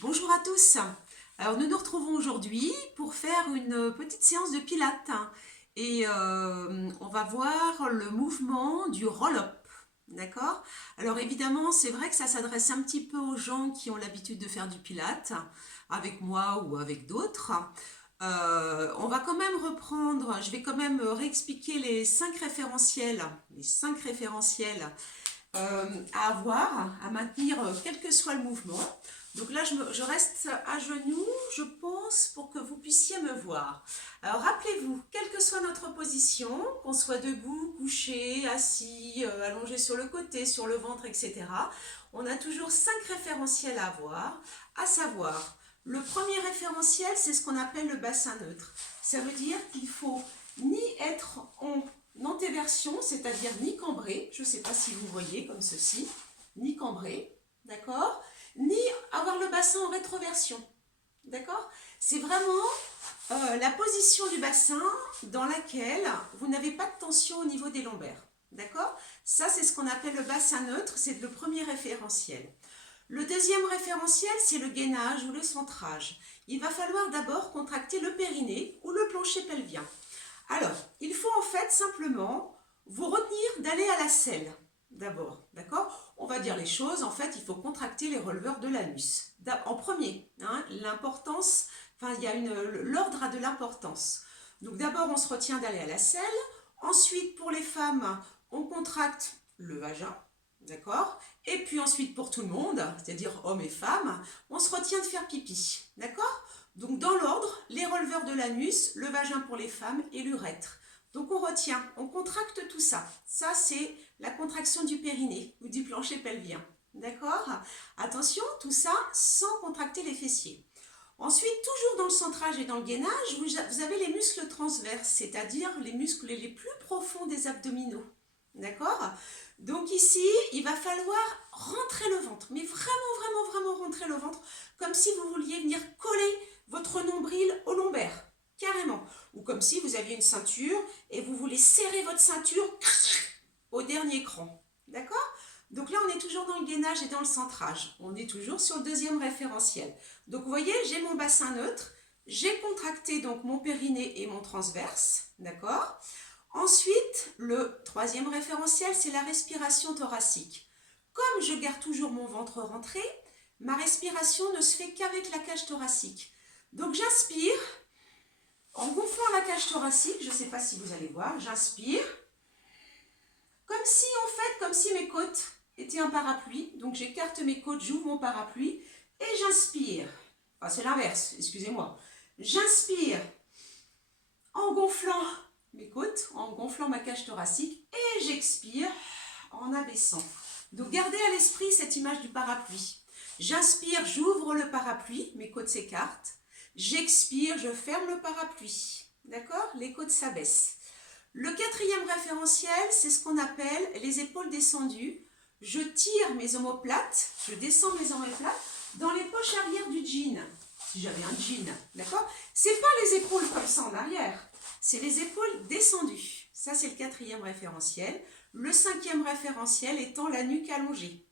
Bonjour à tous. Alors nous nous retrouvons aujourd'hui pour faire une petite séance de pilates et on va voir le mouvement du roll-up. D'accord? Alors évidemment, c'est vrai que ça s'adresse un petit peu aux gens qui ont l'habitude de faire du pilates, avec moi ou avec d'autres. On va quand même reprendre, je vais quand même réexpliquer les cinq référentiels à avoir, à maintenir quel que soit le mouvement. Donc là, je reste à genoux, je pense, pour que vous puissiez me voir. Alors rappelez-vous, quelle que soit notre position, qu'on soit debout, couché, assis, allongé sur le côté, sur le ventre, etc., on a toujours 5 référentiels à avoir, à savoir, le premier référentiel, c'est ce qu'on appelle le bassin neutre. Ça veut dire qu'il faut ni être en antéversion, c'est-à-dire ni cambré, je ne sais pas si vous voyez comme ceci, ni cambré, d'accord, ni avoir le bassin en rétroversion, d'accord. C'est vraiment la position du bassin dans laquelle vous n'avez pas de tension au niveau des lombaires, d'accord. Ça, c'est ce qu'on appelle le bassin neutre, c'est le premier référentiel. Le deuxième référentiel, c'est le gainage ou le centrage. Il va falloir d'abord contracter le périnée ou le plancher pelvien. Alors, il faut en fait simplement vous retenir d'aller à la selle d'abord, d'accord. On va dire les choses, en fait, il faut contracter les releveurs de l'anus. En premier, hein, l'importance, enfin, il y a l'ordre a de l'importance. Donc d'abord, on se retient d'aller à la selle. Ensuite, pour les femmes, on contracte le vagin, d'accord. Et puis ensuite, pour tout le monde, c'est-à-dire hommes et femmes, on se retient de faire pipi, d'accord. Donc dans l'ordre, les releveurs de l'anus, le vagin pour les femmes et l'urètre. Donc on retient, on contracte tout ça. Ça, c'est la contraction du périnée ou du plancher pelvien. D'accord? Attention, tout ça sans contracter les fessiers. Ensuite, toujours dans le centrage et dans le gainage, vous avez les muscles transverses, c'est-à-dire les muscles les plus profonds des abdominaux. D'accord? Donc ici, il va falloir rentrer le ventre, mais vraiment rentrer le ventre, comme si vous vouliez venir coller votre nombril au lombaire, carrément. Ou comme si vous aviez une ceinture et vous voulez serrer votre ceinture au dernier cran. D'accord? Donc là, on est toujours dans le gainage et dans le centrage. On est toujours sur le deuxième référentiel. Donc vous voyez, j'ai mon bassin neutre, j'ai contracté donc mon périnée et mon transverse, d'accord? Ensuite, le troisième référentiel, c'est la respiration thoracique. Comme je garde toujours mon ventre rentré, ma respiration ne se fait qu'avec la cage thoracique. Donc j'inspire, en gonflant la cage thoracique, je ne sais pas si vous allez voir, j'inspire, comme si mes côtes étaient un parapluie. Donc j'écarte mes côtes, j'ouvre mon parapluie et j'inspire. Enfin, c'est l'inverse, excusez-moi. J'inspire en gonflant mes côtes, en gonflant ma cage thoracique et j'expire en abaissant. Donc gardez à l'esprit cette image du parapluie. J'inspire, j'ouvre le parapluie, mes côtes s'écartent. J'expire, je ferme le parapluie. D'accord? Les côtes s'abaissent. Le quatrième référentiel, c'est ce qu'on appelle les épaules descendues. Je tire mes omoplates, je descends mes omoplates dans les poches arrière du jean. Si j'avais un jean, d'accord? C'est pas les épaules comme ça en arrière, c'est les épaules descendues. Ça, c'est le quatrième référentiel. Le cinquième référentiel étant la nuque allongée.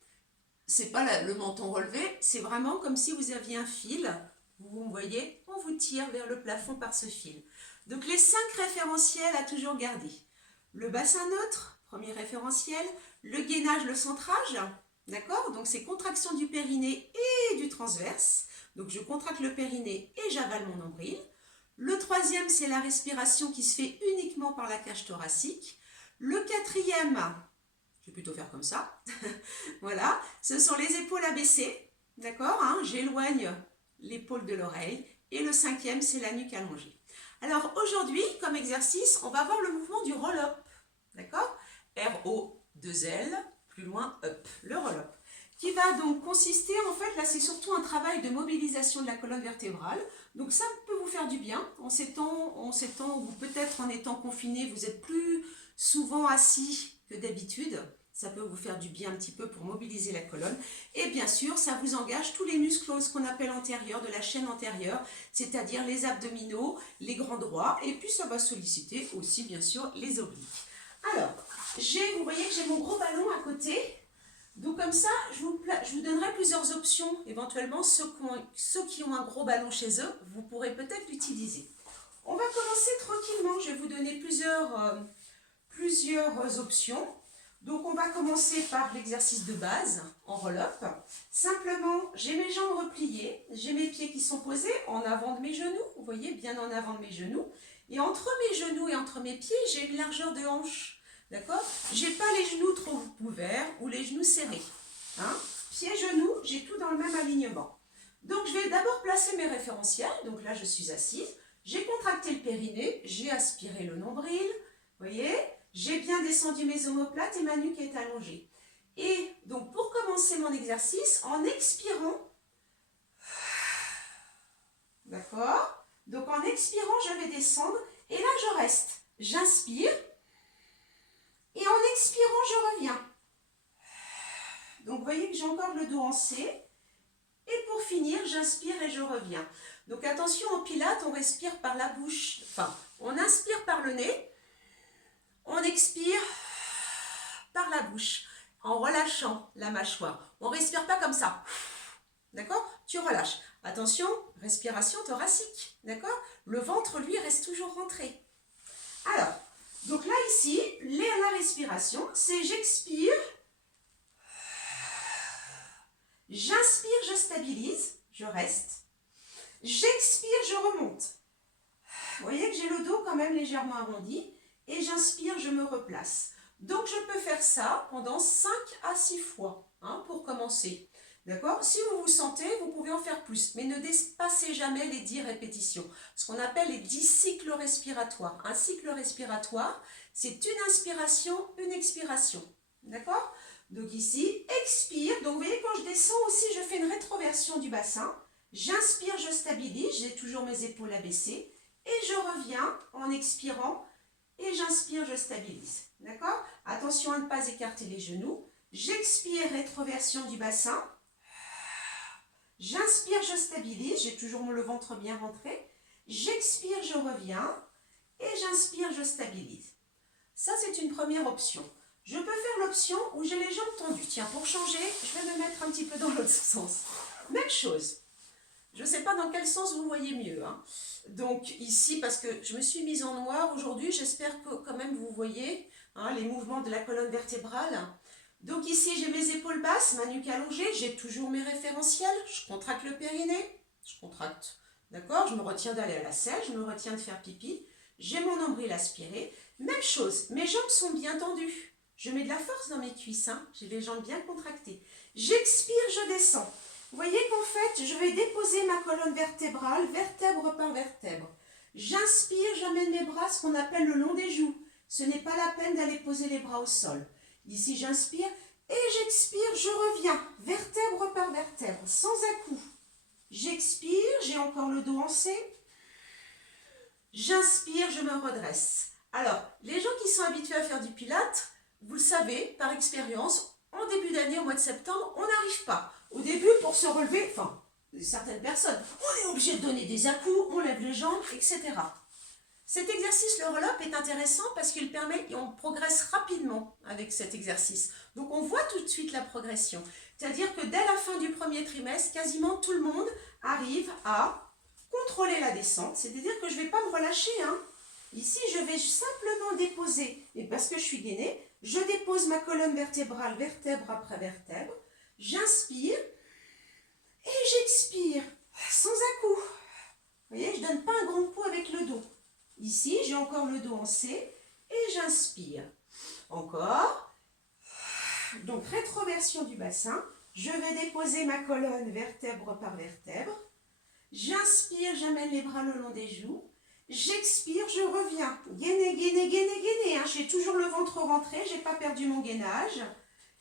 C'est pas le menton relevé, c'est vraiment comme si vous aviez un fil. Vous me voyez, on vous tire vers le plafond par ce fil. Donc les 5 référentiels à toujours garder. Le bassin neutre, premier référentiel. Le gainage, le centrage, d'accord? Donc c'est contraction du périnée et du transverse. Donc je contracte le périnée et j'avale mon nombril. Le troisième, c'est la respiration qui se fait uniquement par la cage thoracique. Le quatrième, je vais plutôt faire comme ça. Voilà, ce sont les épaules abaissées, d'accord, hein, j'éloigne l'épaule de l'oreille. Et le cinquième, c'est la nuque allongée. Alors aujourd'hui, comme exercice, on va voir le mouvement du roll-up, d'accord? R-O-2-L, plus loin, up, le roll-up. Qui va donc consister, en fait, là c'est surtout un travail de mobilisation de la colonne vertébrale. Donc ça peut vous faire du bien en ces temps où peut-être en étant confiné, vous êtes plus souvent assis que d'habitude. Ça peut vous faire du bien un petit peu pour mobiliser la colonne. Et bien sûr, ça vous engage tous les muscles, ce qu'on appelle antérieurs, de la chaîne antérieure, c'est-à-dire les abdominaux, les grands droits. Et puis ça va solliciter aussi, bien sûr, les obliques. Alors, vous voyez que j'ai mon gros ballon à côté. Donc comme ça, je vous donnerai plusieurs options. Éventuellement, ceux qui ont un gros ballon chez eux, vous pourrez peut-être l'utiliser. On va commencer tranquillement. Je vais vous donner plusieurs options. Donc on va commencer par l'exercice de base en roll-up. Simplement, j'ai mes jambes repliées, j'ai mes pieds qui sont posés en avant de mes genoux, vous voyez, bien en avant de mes genoux. Et entre mes genoux et entre mes pieds, j'ai une largeur de hanche. D'accord? J'ai pas les genoux trop ouverts ou les genoux serrés. Hein? Pieds-genoux, j'ai tout dans le même alignement. Donc je vais d'abord placer mes référentiels. Donc là, je suis assise. J'ai contracté le périnée, j'ai aspiré le nombril. Vous voyez? J'ai bien descendu mes omoplates et ma nuque est allongée. Et donc pour commencer mon exercice, en expirant, d'accord? Donc en expirant, je vais descendre et là je reste. J'inspire et en expirant, je reviens. Donc vous voyez que j'ai encore le dos en C. Et pour finir, j'inspire et je reviens. Donc attention, en pilates, on respire par la bouche. Enfin, on inspire par le nez. On expire par la bouche, en relâchant la mâchoire. On ne respire pas comme ça. D'accord? Tu relâches. Attention, respiration thoracique. D'accord? Le ventre, lui, reste toujours rentré. Alors, donc là, ici, la respiration, c'est j'expire, j'inspire, je stabilise, je reste. J'expire, je remonte. Vous voyez que j'ai le dos quand même légèrement arrondi. Et j'inspire, je me replace. Donc, je peux faire ça pendant 5 à 6 fois pour commencer. D'accord? Si vous vous sentez, vous pouvez en faire plus. Mais ne dépassez jamais les 10 répétitions. Ce qu'on appelle les 10 cycles respiratoires. Un cycle respiratoire, c'est une inspiration, une expiration. D'accord? Donc ici, expire. Donc, vous voyez, quand je descends aussi, je fais une rétroversion du bassin. J'inspire, je stabilise. J'ai toujours mes épaules abaissées. Et je reviens en expirant. Et j'inspire, je stabilise. D'accord? Attention à ne pas écarter les genoux. J'expire, rétroversion du bassin. J'inspire, je stabilise. J'ai toujours le ventre bien rentré. J'expire, je reviens. Et j'inspire, je stabilise. Ça, c'est une première option. Je peux faire l'option où j'ai les jambes tendues. Tiens, pour changer, je vais me mettre un petit peu dans l'autre sens. Même chose. Je ne sais pas dans quel sens vous voyez mieux. Donc ici, parce que je me suis mise en noir aujourd'hui, j'espère que quand même vous voyez les mouvements de la colonne vertébrale. Donc ici, j'ai mes épaules basses, ma nuque allongée, j'ai toujours mes référentiels, je contracte le périnée, je contracte, d'accord? Je me retiens d'aller à la selle, je me retiens de faire pipi, j'ai mon nombril aspiré. Même chose, mes jambes sont bien tendues, je mets de la force dans mes cuisses, j'ai les jambes bien contractées. J'expire, je descends. Vous voyez qu'en fait, je vais déposer ma colonne vertébrale, vertèbre par vertèbre. J'inspire, j'amène mes bras, ce qu'on appelle le long des joues. Ce n'est pas la peine d'aller poser les bras au sol. Ici, j'inspire et j'expire, je reviens, vertèbre par vertèbre, sans à-coups. J'expire, j'ai encore le dos en C. J'inspire, je me redresse. Alors, les gens qui sont habitués à faire du pilates, vous le savez, par expérience, en début d'année, au mois de septembre, on n'arrive pas. Au début, pour se relever, enfin, certaines personnes, on est obligé de donner des à-coups, on lève les jambes, etc. Cet exercice, le roll-up, est intéressant parce qu'il permet, et on progresse rapidement avec cet exercice. Donc, on voit tout de suite la progression. C'est-à-dire que dès la fin du premier trimestre, quasiment tout le monde arrive à contrôler la descente. C'est-à-dire que je ne vais pas me relâcher. Ici, je vais simplement déposer, et parce que je suis gainée, je dépose ma colonne vertébrale, vertèbre après vertèbre. J'inspire et j'expire sans à-coups. Vous voyez, je ne donne pas un grand coup avec le dos. Ici, j'ai encore le dos en C et j'inspire. Encore. Donc, rétroversion du bassin. Je vais déposer ma colonne vertèbre par vertèbre. J'inspire, j'amène les bras le long des joues. J'expire, je reviens. Gainé, gainé, gainé, gainé. J'ai toujours le ventre rentré, je n'ai pas perdu mon gainage.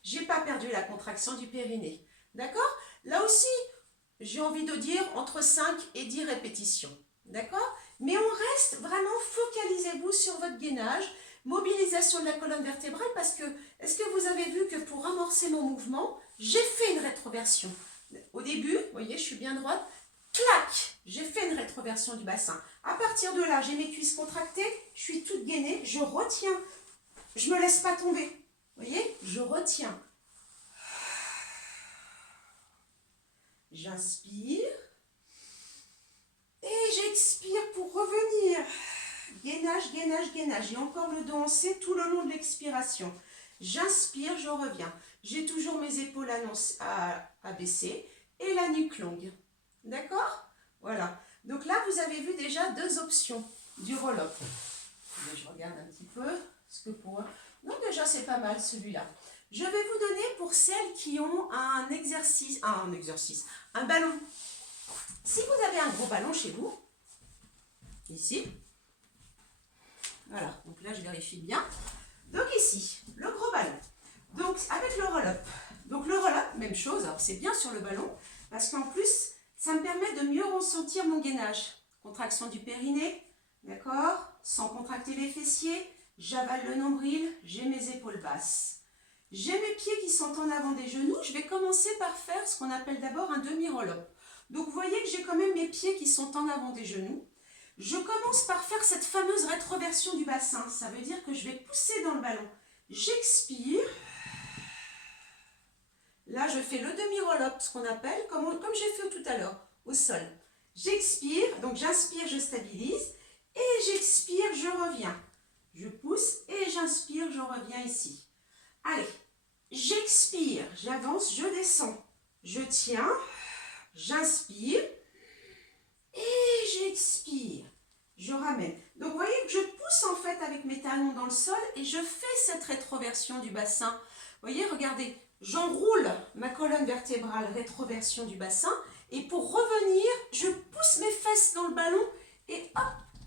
Je n'ai pas perdu la contraction du périnée. D'accord? Là aussi, j'ai envie de dire entre 5 et 10 répétitions. D'accord? Mais on reste vraiment, focalisez-vous sur votre gainage, mobilisation de la colonne vertébrale, parce que, est-ce que vous avez vu que pour amorcer mon mouvement, j'ai fait une rétroversion? Au début, vous voyez, je suis bien droite, clac, j'ai fait une rétroversion du bassin. À partir de là, j'ai mes cuisses contractées, je suis toute gainée, je retiens, je ne me laisse pas tomber. Vous voyez, je retiens. J'inspire. Et j'expire pour revenir. Gainage, gainage, gainage. J'ai encore le dos en C tout le long de l'expiration. J'inspire, je reviens. J'ai toujours mes épaules à baisser et la nuque longue. D'accord? Voilà. Donc là, vous avez vu déjà deux options du roll-up. Je regarde un petit peu ce que pour... Donc déjà, c'est pas mal celui-là. Je vais vous donner pour celles qui ont un ballon. Si vous avez un gros ballon chez vous, ici, voilà, donc là je vérifie bien. Donc ici, le gros ballon. Donc avec le roll-up. Donc le roll-up, même chose, alors c'est bien sur le ballon, parce qu'en plus, ça me permet de mieux ressentir mon gainage. Contraction du périnée, d'accord? Sans contracter les fessiers, j'avale le nombril, j'ai mes épaules basses. J'ai mes pieds qui sont en avant des genoux. Je vais commencer par faire ce qu'on appelle d'abord un demi-roll-up. Donc vous voyez que j'ai quand même mes pieds qui sont en avant des genoux. Je commence par faire cette fameuse rétroversion du bassin. Ça veut dire que je vais pousser dans le ballon. J'expire. Là, je fais le demi-roll-up, ce qu'on appelle, comme j'ai fait tout à l'heure, au sol. J'expire, donc j'inspire, je stabilise. Et j'expire, je reviens. Je pousse et j'inspire, je reviens ici. Allez, j'expire, j'avance, je descends. Je tiens, j'inspire et j'expire. Je ramène. Donc, vous voyez que je pousse en fait avec mes talons dans le sol et je fais cette rétroversion du bassin. Vous voyez, regardez, j'enroule ma colonne vertébrale, rétroversion du bassin. Et pour revenir, je pousse mes fesses dans le ballon et hop,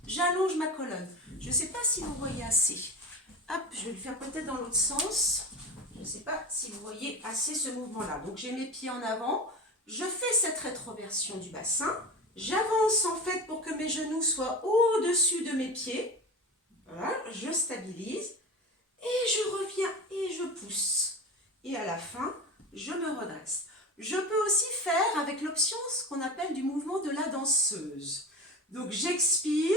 j'allonge ma colonne. Je ne sais pas si vous voyez assez. Hop, je vais le faire peut-être dans l'autre sens. Je ne sais pas si vous voyez assez ce mouvement-là. Donc, j'ai mes pieds en avant. Je fais cette rétroversion du bassin. J'avance en fait pour que mes genoux soient au-dessus de mes pieds. Voilà, je stabilise. Et je reviens et je pousse. Et à la fin, je me redresse. Je peux aussi faire avec l'option ce qu'on appelle du mouvement de la danseuse. Donc, j'expire.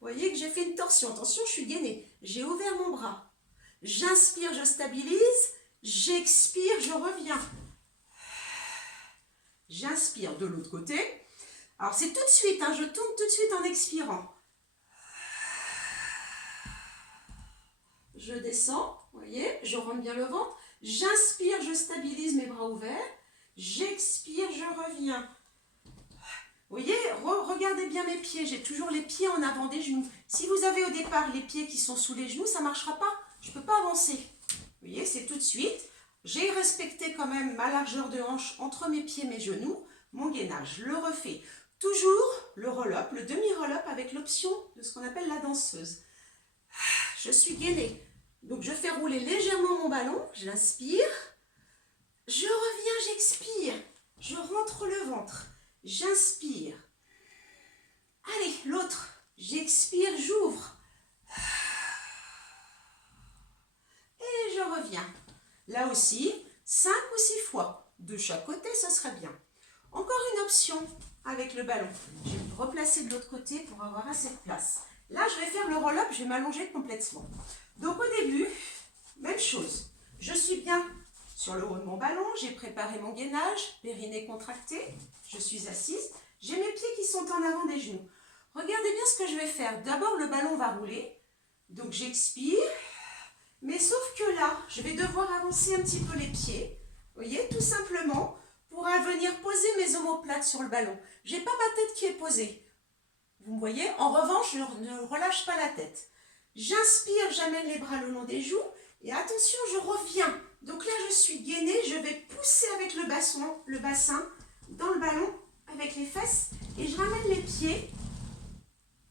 Vous voyez que j'ai fait une torsion. Attention, je suis gainée. J'ai ouvert mon bras. J'inspire, je stabilise. J'expire, je reviens. J'inspire de l'autre côté. Alors, c'est tout de suite. Je tourne tout de suite en expirant. Je descends. Vous voyez, je rentre bien le ventre. J'inspire, je stabilise mes bras ouverts. J'expire, je reviens. Vous voyez, regardez bien mes pieds, j'ai toujours les pieds en avant des genoux. Si vous avez au départ les pieds qui sont sous les genoux, ça ne marchera pas, je ne peux pas avancer. Vous voyez, c'est tout de suite. J'ai respecté quand même ma largeur de hanche entre mes pieds et mes genoux, mon gainage. Je le refais. Toujours le roll-up, le demi-roll-up avec l'option de ce qu'on appelle la danseuse. Je suis gainée. Donc je fais rouler légèrement mon ballon, j'inspire. Je reviens, j'expire. Je rentre le ventre. J'inspire. Allez, l'autre. J'expire, j'ouvre. Et je reviens. Là aussi, 5 ou 6 fois. De chaque côté, ce serait bien. Encore une option avec le ballon. Je vais me replacer de l'autre côté pour avoir assez de place. Là, je vais faire le roll-up, je vais m'allonger complètement. Donc au début, même chose. Je suis bien sur le haut de mon ballon, j'ai préparé mon gainage, périnée contracté, je suis assise, j'ai mes pieds qui sont en avant des genoux. Regardez bien ce que je vais faire. D'abord, le ballon va rouler, donc j'expire, mais sauf que là, je vais devoir avancer un petit peu les pieds, vous voyez, tout simplement, pour venir poser mes omoplates sur le ballon. Je n'ai pas ma tête qui est posée. Vous me voyez? En revanche, je ne relâche pas la tête. J'inspire, j'amène les bras le long des joues, et attention, je reviens. Donc là, je suis gainée, je vais pousser avec le bassin dans le ballon, avec les fesses, et je ramène les pieds,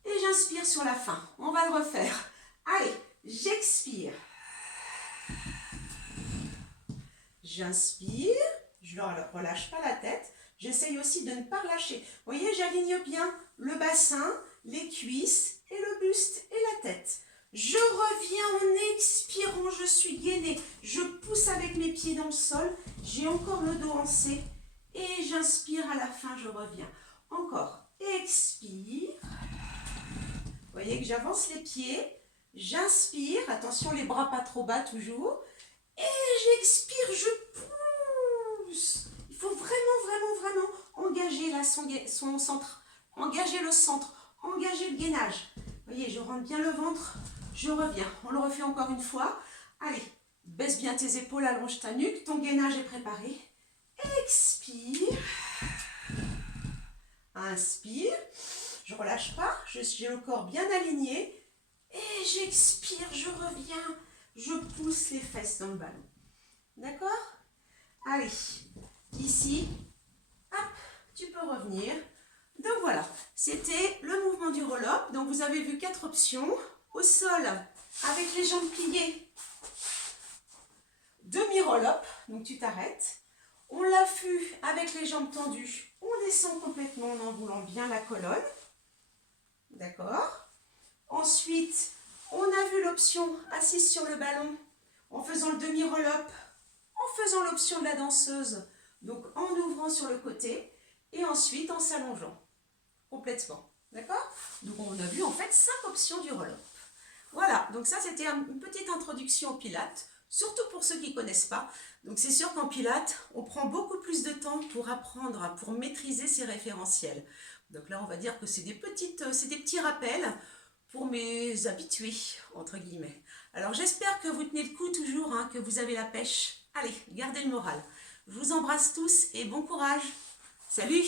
et j'inspire sur la fin. On va le refaire. Allez, j'expire. J'inspire, je ne relâche pas la tête. J'essaye aussi de ne pas relâcher. Vous voyez, j'aligne bien le bassin, les cuisses, et le buste, et la tête. Je reviens en expirant, je suis gainée. Je pousse avec mes pieds dans le sol. J'ai encore le dos en C. Et j'inspire à la fin, je reviens. Encore. Expire. Vous voyez que j'avance les pieds. J'inspire. Attention, les bras pas trop bas toujours. Et j'expire, je place son centre. Engagez le centre, engagez le gainage. Vous voyez, je rentre bien le ventre, je reviens. On le refait encore une fois. Allez, baisse bien tes épaules, allonge ta nuque, ton gainage est préparé. Expire. Inspire. Je ne relâche pas, j'ai le corps bien aligné. Et j'expire, je reviens, je pousse les fesses dans le ballon. D'accord? Allez, ici, hop, tu peux revenir. Donc voilà, c'était le mouvement du roll-up. Donc vous avez vu 4 options. Au sol, avec les jambes pliées, demi-roll-up, donc tu t'arrêtes. On l'a vu avec les jambes tendues, on descend complètement en enroulant bien la colonne. D'accord? Ensuite, on a vu l'option assise sur le ballon en faisant le demi-roll-up, en faisant l'option de la danseuse, donc en ouvrant sur le côté et ensuite en s'allongeant complètement. D'accord? Donc on a vu en fait 5 options du roll-up. Voilà, donc ça c'était une petite introduction au Pilates, surtout pour ceux qui ne connaissent pas. Donc c'est sûr qu'en Pilates, on prend beaucoup plus de temps pour apprendre, pour maîtriser ses référentiels. Donc là, on va dire que c'est des petits rappels pour mes habitués, entre guillemets. Alors j'espère que vous tenez le coup toujours, hein, que vous avez la pêche. Allez, gardez le moral. Je vous embrasse tous et bon courage. Salut!